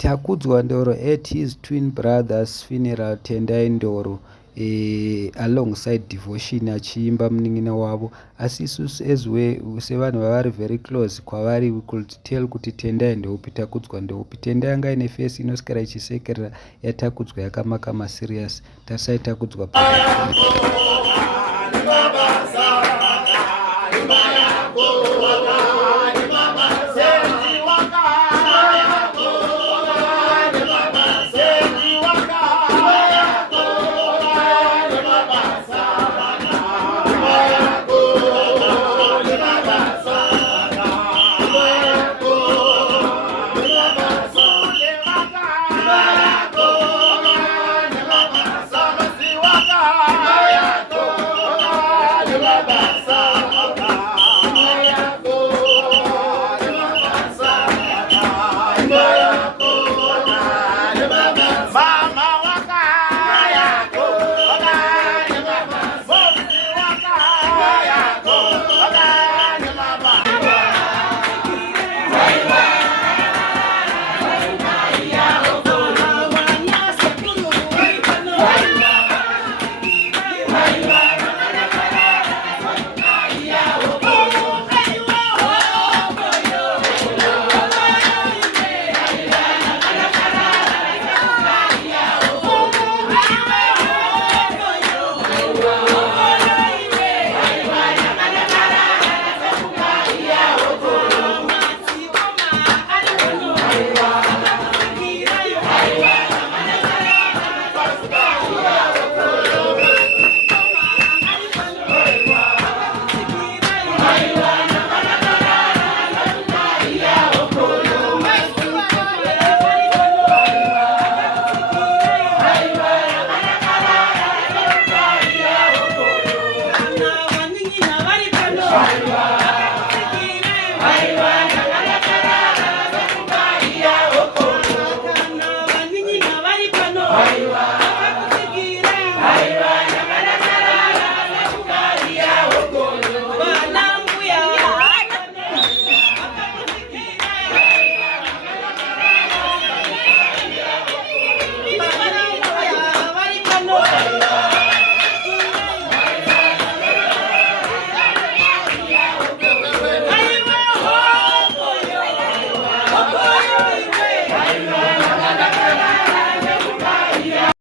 Takudzwa Ndoro at his twin brother's funeral. Tendai Ndoro alongside Devotion achiimba munin'ina wavo, asi isusu sevanhu vavari very close kwavari, we could tell kuti Tendai ndeupi, Takudzwa ndeupi. Tendai anga ine face inoswera ichisekerera, yaTakudzwa yakamaka maserious. Tarisai Takudzwa Bye.